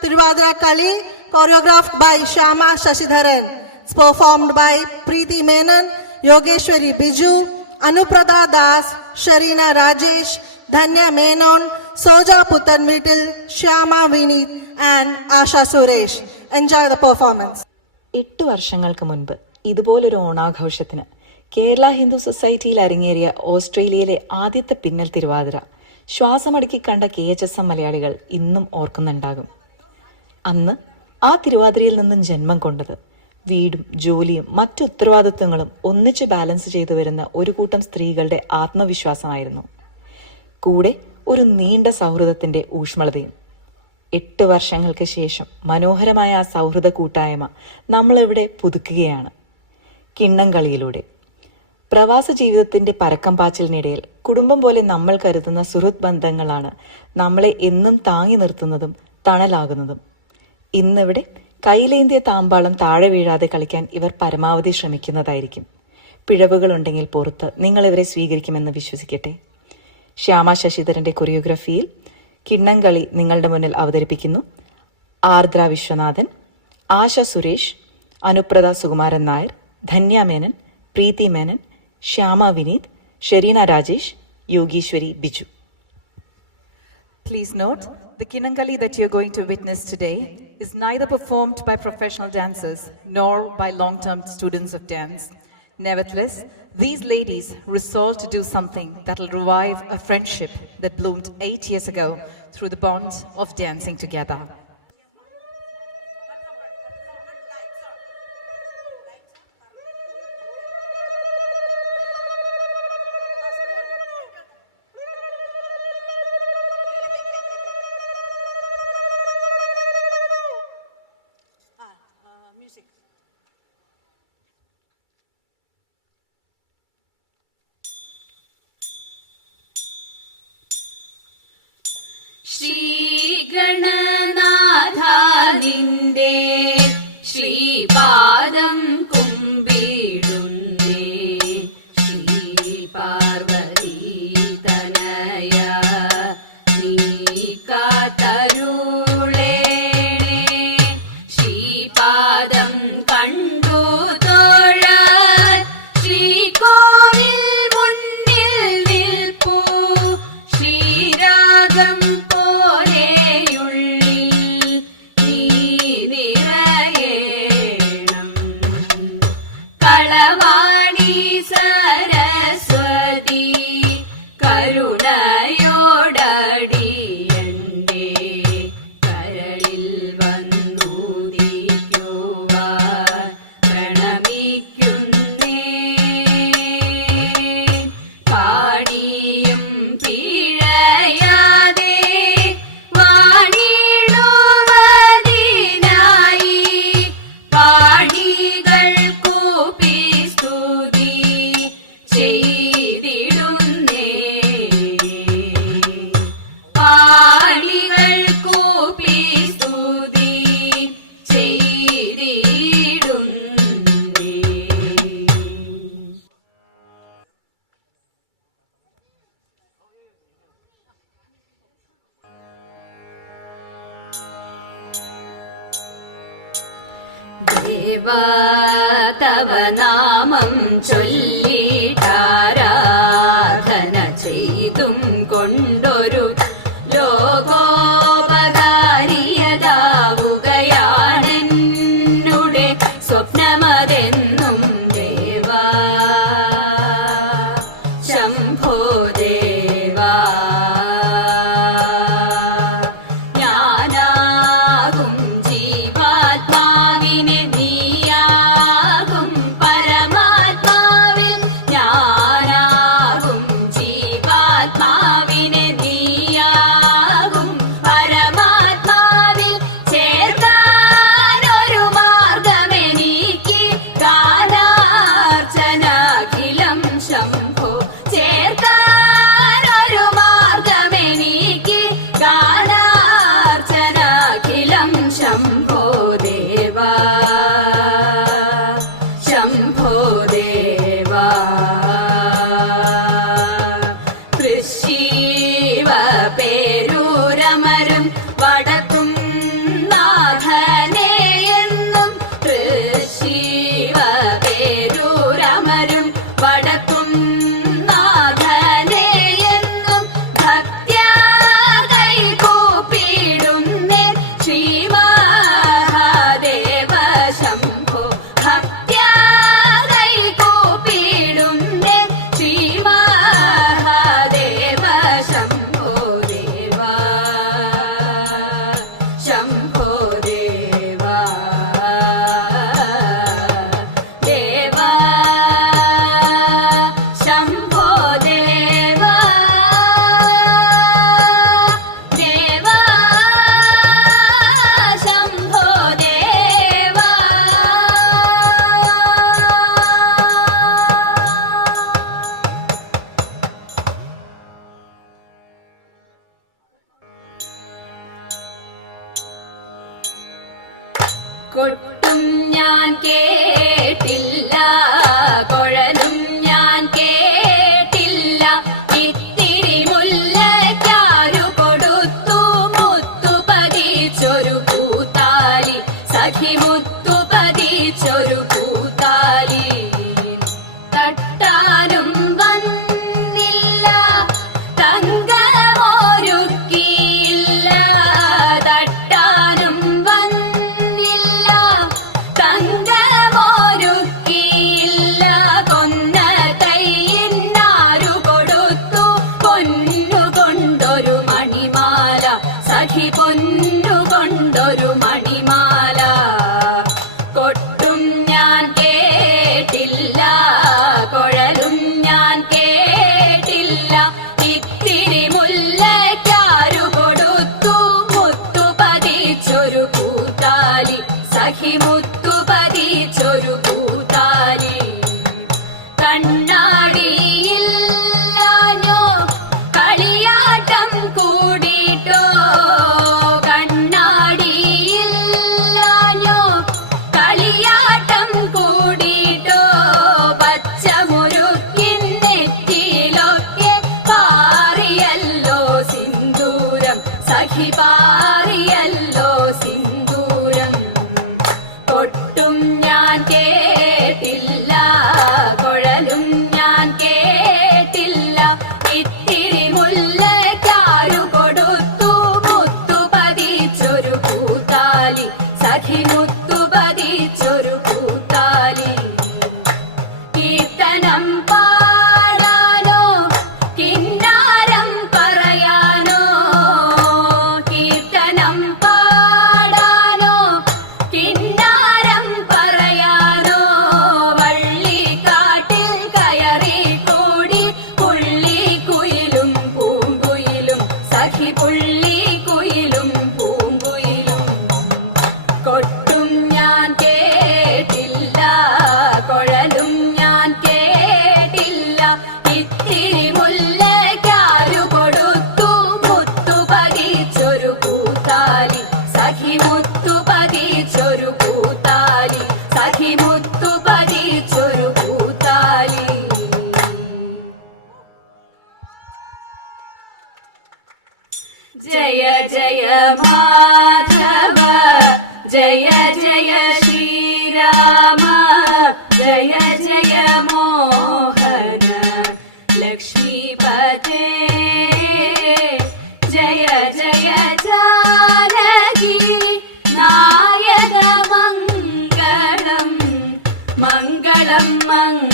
Tiruvadra Kali, choreographed by Shyama Shashidharan. It's performed by Preeti Menon, Yogeshwari Biju, Anuprada Das, Sharina Rajesh, Dhanya Menon, Soja Puttanvittil, Shyama Vineet, and Asha Suresh. Enjoy the performance. 8 വർഷങ്ങൾക്ക് മുൻപ് ഇതുപോലൊരു ഓണാഘോഷത്തിന് കേരള ഹിന്ദു സൊസൈറ്റിയിൽ അരങ്ങേറിയ ഓസ്ട്രേലിയയിലെ ആദ്യത്തെ പിന്നൽ തിരുവാതിര ശ്വാസമടക്കി കണ്ട KHSM മലയാളികൾ ഇന്നും ഓർക്കുന്നുണ്ടാകും. അന്ന് ആ തിരുവാതിരയിൽ നിന്നും ജന്മം കൊണ്ടത് വീടും ജോലിയും മറ്റു ഉത്തരവാദിത്വങ്ങളും ഒന്നിച്ച് ബാലൻസ് ചെയ്തു വരുന്ന ഒരു കൂട്ടം സ്ത്രീകളുടെ ആത്മവിശ്വാസമായിരുന്നു. കൂടെ ഒരു നീണ്ട സൗഹൃദത്തിന്റെ ഊഷ്മളതയും. 8 വർഷങ്ങൾക്ക് ശേഷം മനോഹരമായ ആ സൗഹൃദ കൂട്ടായ്മ നമ്മളിവിടെ പുതുക്കുകയാണ് കിണ്ണം കളിയിലൂടെ. പ്രവാസ ജീവിതത്തിന്റെ പരക്കം പാച്ചിലിനിടയിൽ കുടുംബം പോലെ നമ്മൾ കരുതുന്ന സുഹൃത്ത് ബന്ധങ്ങളാണ് നമ്മളെ എന്നും താങ്ങി നിർത്തുന്നതും തണലാകുന്നതും. ഇന്നിവിടെ കയ്യിലേന്തിയ താമ്പാളം താഴെ വീഴാതെ കളിക്കാൻ ഇവർ പരമാവധി ശ്രമിക്കുന്നതായിരിക്കും. പിഴവുകളുണ്ടെങ്കിൽ പുറത്ത് നിങ്ങൾ ഇവരെ സ്വീകരിക്കുമെന്ന് വിശ്വസിക്കട്ടെ. ശ്യാമ ശശിധരന്റെ കൊറിയോഗ്രഫിയിൽ കിണ്ണംകളി നിങ്ങളുടെ മുന്നിൽ അവതരിപ്പിക്കുന്നു ആർദ്ര വിശ്വനാഥൻ, ആശ സുരേഷ്, അനുപ്രദ സുകുമാരൻ നായർ, ധന്യ മേനൻ, പ്രീതി Menon, Shyama Vineeth, ഷെരീന Rajesh, യോഗീശ്വരി Biju. Please note, the Kinangali that you're going to witness today is neither performed by professional dancers nor by long-term students of dance. Nevertheless, these ladies resolved to do something that will revive a friendship that bloomed 8 years ago through the bond of dancing together. ശ്രീഗണനാഥ നിന്റെ ശ്രീപാദം കുമ്പിടുന്നേ, ശ്രീപാർവതീ തനയ നീ കാത്തരുളേണേ, ശ്രീപാദം കണ്ടു തൊഴാൻ ശ്രീകോവിൽ മുന്നിൽ നിൽപ്പൂ, ശ്രീരാഗം കളവാണി സരസ്വതി കരുണയോടടിയന്റെ കരളിൽ വന്നുദിക്കുവാൻ പ്രണമിക്കുന്നേ, പാണിയും പിഴയാതെ വാണിടുവതിനായി പാണികൾ ചെയ്തിടുന്നേ, പാണികൾ കൂപ്പി സ്തുതി ചെയ്തിടുന്നേ. ദേവാ തവ നാമം ചൊല്ലിട്ടാരാധന ചെയ്തും കൊണ്ടൊരു ലോകോപകാരിയതാവുകയാണെന്നുടെ സ്വപ്നമതെന്നും ദേവാ ശംഭോ ദേവാ. ഞാനാകും ജീവാത്മാവിനെ നീയാകും പരമാത്മാ, കൊട്ടും ഞാൻ കേട്ടില്ല, കുഴലും ഞാൻ കേട്ടില്ല, ഇത്തിരി മുല്ലയ്ക്കാരു കൊടുത്തു മുത്തു പതിച്ചൊരു പൂത്താലി, സഖി മുത്തു പതിച്ചൊരു പൂത്താലി. തട്ടാനും വന്നില്ല, തങ്കമൊരുക്കിയില്ല, തട്ടാനും വന്നില്ല, തങ്കമൊരുക്കിയില്ല, കൊന്ന കൈയിന്നാരു കൊടുത്തു പൊന്നുകൊണ്ടൊരു മണിമാല, സഖി പൊന്നുകൊണ്ടൊരു മണിമാല. കൊട്ടും ഞാൻ കേട്ടില്ല, കുഴലും ഞാൻ കേട്ടില്ല, ഇത്തിരി മുല്ലയ്ക്കാരു കൊടുത്തു മുത്തു പതിച്ചൊരു പൂത്താലി, സഖി മുത്തു പതിച്ചൊരു പൂത്താലി. കണ്ണാടിയില്ലാഞ്ഞോ കളിയാട്ടം കൂടിട്ടോ, കണ്ണാടിയില്ലാഞ്ഞോ കളിയാട്ടം കൂടിട്ടോ, പച്ചമുരുക്കിൻ നെറ്റിയിലൊക്കെ പാറിയല്ലോ സിന്ദൂരം, സഖി പാറിയല്ലോ സിന്ദൂരം. കൊട്ടും ഞാൻ കേട്ടില്ല, കുഴലും ഞാൻ കേട്ടില്ല, ഇത്തിരി മുല്ലയ്ക്കാരു കൊടുത്തു മുത്തു പതിച്ചൊരു പൂത്താലി, സഖി മുത്തു പതിച്ചൊരു പൂത്താലി. കീർത്തനം പാടാനോ കിന്നാരം പറയാനോ, കീർത്തനം പാടാനോ കിന്നാരം പറയാനോ, വള്ളിക്കാട്ടിൽ കയറി കൂടി പുള്ളിക്കുയിലും പൂങ്കുയിലും, സഖി പുള്ളിക്കുയിലും പൂങ്കുയിലും. കൊട്ടും ഞാൻ കേട്ടില്ല, കുഴലും ഞാൻ കേട്ടില്ല, ഇത്തിരി മുല്ലയ്ക്കാരു കൊടുത്തു മുത്തു പതിച്ചൊരു പൂത്താലി, സഖി മുത്തു പതിച്ചൊരു പൂത്താലി, സഖി മുത്തു പതിച്ചൊരു പൂത്താലി. ജയ ജയ മാധവ, ജയ ജയ ശ്രീരാമ, ജയ ജയ മോഹന ലക്ഷ്മീപതേ, ജയ ജയ ജാനകി നായക മംഗളം, മംഗളം മംഗളം.